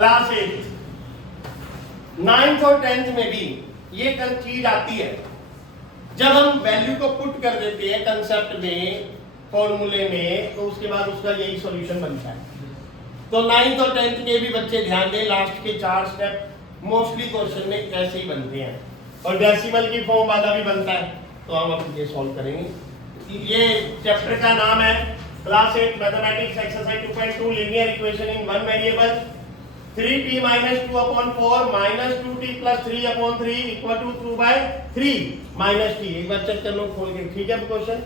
Class 8 9th और 10th में भी ये चीज आती है। जब हम वैल्यू को पुट कर देते हैं कंसेप्ट में, फॉर्मूले में, तो उसके बाद उसका यही सॉल्यूशन बनता है। तो 9th और 10th के भी बच्चे ध्यान दें, लास्ट के 4 स्टेप मोस्टली क्वेश्चन में ऐसे ही बनते हैं और डेसिमल की फॉर्म वाला भी बनता है। तो हम अब ये सॉल्व करेंगे। ये चैप्टर का नाम है class 8 mathematics exercise 2.2 linear equation in one variable 3t minus 2 upon 4 minus 2t plus 3 upon 3 equal to 2 by 3 minus t। एक बार चेक कर लो खोल के, ठीक है question.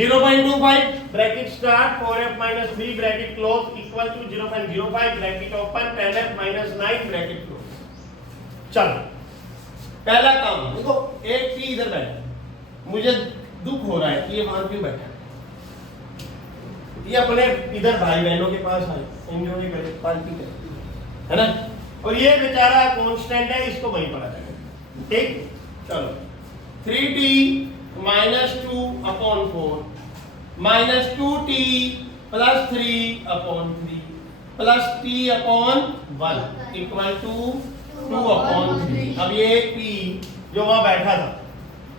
0.25 bracket start 4f minus 3 bracket close equal to 0.05 bracket open 10f minus 9 bracket close. चलो पहला काम देखो, एक t इधर बैठा, मुझे दुख हो रहा है कि ये वहां क्यों बैठा है। ये अपने इधर भाई बहनों के पास आए, एंजॉय करे, पार्टी करे, है ना। और ये बेचारा कांस्टेंट है, इसको वहीं पढ़ा जाएगा। ठीक, चलो 3t minus 2 upon 4 minus 2t plus 3 upon 3 plus t upon 1 equal to 2 upon 3। अब ये p जो वहां बैठा था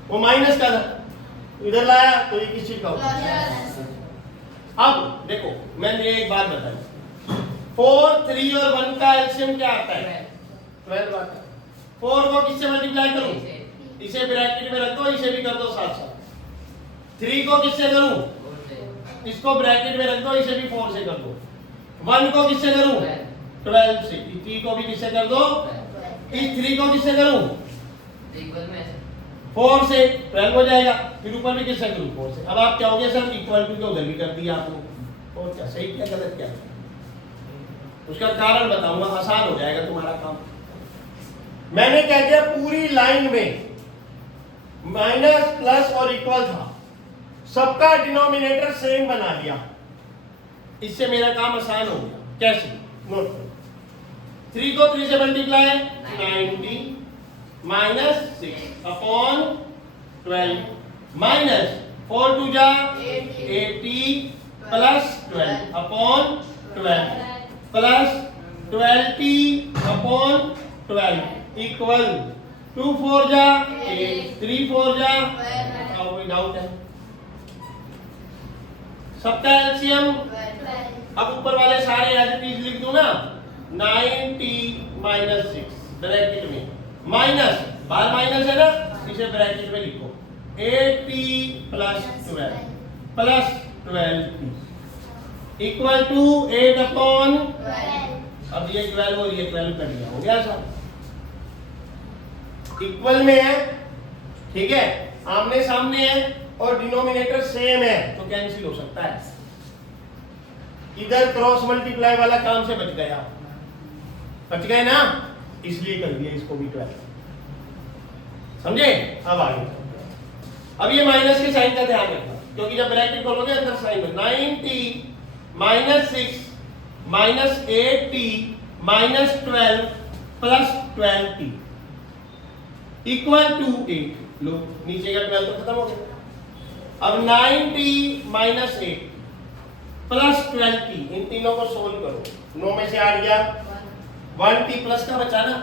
वो माइनस का था, इधर लाया तो ये किस चीज का होगा। अब देखो मैंने एक बात बताई, 4, 3 और 1 का एलसीएम क्या आता है? 12 आता है। 4 को किससे मल्टीप्लाई करूं? इसे ब्रैकेट में रख दो, इसे भी कर दो साथ साथ। 3 को किससे करूं? इसको ब्रैकेट में रख दो, इसे भी 4 से कर दो। 1 को किससे करूं? 12 से। 3 को भी किससे कर दो? इस 3 को किससे करूं? 4 से 12 हो जाएगा। फिर ऊपर भी किससे करूं? 4 से। अब आप चाहोगे सर इक्वल टू तो उधर भी कर दिया आपने, और क्या सही क्या गलत क्या? उसका कारण बताऊंगा, आसान हो जाएगा तुम्हारा काम। मैंने क्या किया, पूरी लाइन में माइनस प्लस और इक्वल था, सबका डिनोमिनेटर सेम बना दिया। इससे मेरा काम आसान हो गया। कैसे? नोट करो, 3 को 3 से मल्टीप्लाई 90 माइनस 6 अपॉन 12 माइनस 4 2 जा 80 plus 12 upon 12 plus 12t upon 12 equal 2 4 जा 8 3 4 जा, कोई डाउट है? सबका एलसीएम अब ऊपर वाले सारे एज इट इज लिख दूं ना, 9t माइनस 6 ब्रैकेट में माइनस, बार माइनस है ना, इसे ब्रैकेट में लिखो 8t plus 12 plus 12t equal to 8 upon 12। अब ये 12 और ये 12 कट गया, हो गया सब इक्वल में है, ठीक है, आमने सामने है और डिनोमिनेटर सेम है, तो कैंसिल हो सकता है। इधर क्रॉस मल्टीप्लाई वाला काम से बच गया, बच गए ना, इसलिए कर दिया इसको भी 12। समझे? अब आगे, अब ये माइनस के साइन का ध्यान रखना, क्योंकि जब ब्रैकेट खोलोगे अंदर साइन में 9t minus 6 minus 8t minus 12 plus 12t equal to 8। लो नीचे का 12 तो खत्म हो गया। अब 9t माइनस 8 प्लस 12t, इन तीनों को सोल्व करो। 9 में से 8 गया, 1t प्लस का बचा ना,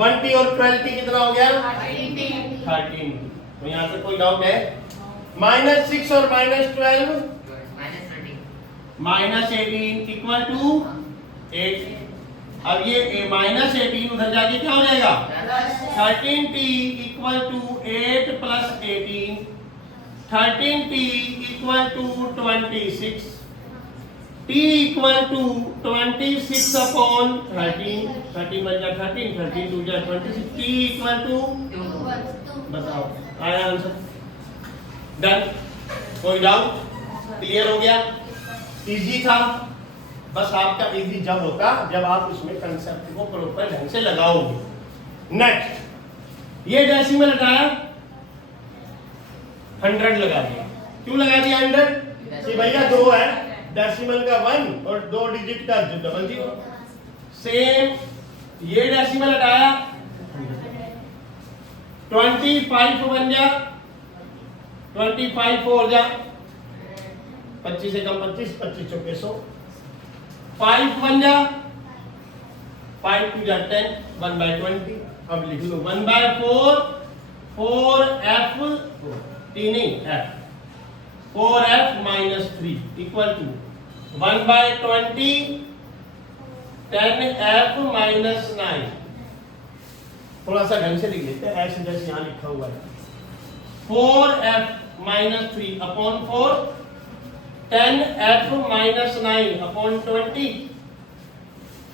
1t और 12t कितना हो गया? 13t। तो यहां से कोई डाउट है? माइनस 6 और माइनस 12 माइनस 18 इक्वल टू 8। अब ये माइनस 18 उधर जाके क्या हो जाएगा? 13t equal to 8 plus 18, 13t equal to 26, t equal to 26 upon 13, 13 बन गया 13, 13 2 जा 26, t इक्वल टू, बताओ आया आंसर? डन। कोई डाउट? क्लियर हो गया? इजी था। बस आपका इजी जब होता जब आप इसमें कंसेप्ट को प्रॉपर ढंग से लगाओगे। नेक्स्ट, ये डेसिमल हटाया, 100 लगा दिया। क्यों लगा दिया 100? कि भैया 2 है, डेसिमल का 1 और 2 डिजिट का डबल 0। सेम ये डेसिमल हटाया, 25 बन जा, 25 4 जा 25 से कम 25, 25 चौके 100, 5 बन जा 5 2 जा 10, 1/20। अब लिख लो 1/4, 4f t नहीं f, 4f minus 3 equal to 1/20, 10f minus 9। थोड़ा सा ढंग से लिख लेते हैं, ऐसे जैसे यहाँ लिखा हुआ है। 4f minus 3 upon 4, 10f minus 9 upon 20।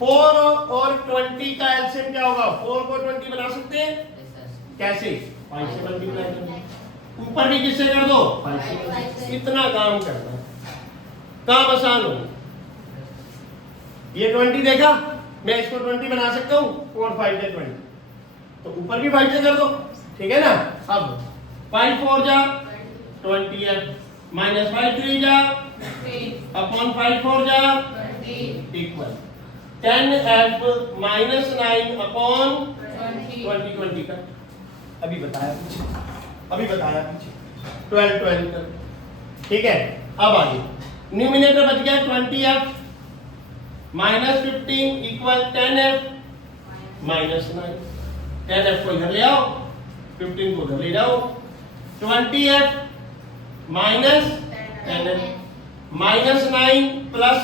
4 और 20 का एलसीएम क्या होगा? 4 को 20 बना सकते हैं कैसे? 5 से मल्टीप्लाई कर, ऊपर भी किससे कर दो? 5 से। इतना काम करना, काम आसान हो। ये 20 देखा, मैं इसको 20 बना सकता हूँ, 4 5 से 20, तो ऊपर भी 5 से कर दो, ठीक है ना। अब 5 4 जा 20f minus 5 3 जा अपॉन 5 4 जा इक्वल 10f minus 9 अपॉन 20 का अभी बताया पीछे 12 का, ठीक है। अब आगे न्यूमिनेटर बच गया 20f minus 15 equal 10f minus 9। 10f को इधर ले आओ, 15 को इधर ले जाओ। 20f minus 10f minus 9 plus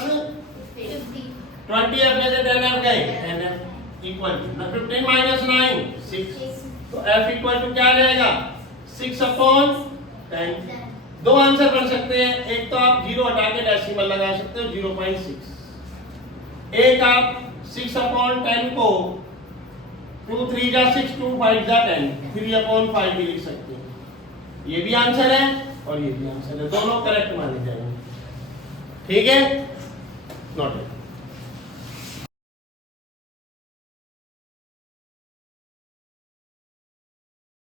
20f में से 10f गए, 10f इक्वल 15 minus 9 6, तो f इक्वल टू क्या रहेगा? 6 अपॉन 10। दो आंसर बन सकते हैं, एक तो आप 0 हटा के डेसिमल लगा सकते हो 0.6, एक आप 6 अपॉन 10 को 2 3 जा 6 2 5 जा 10 3 अपॉन 5 भी लिख सकते हैं। ये भी आंसर है और ये भी आंसर है, दोनों करेक्ट माने जाएंगे, ठीक है। नोट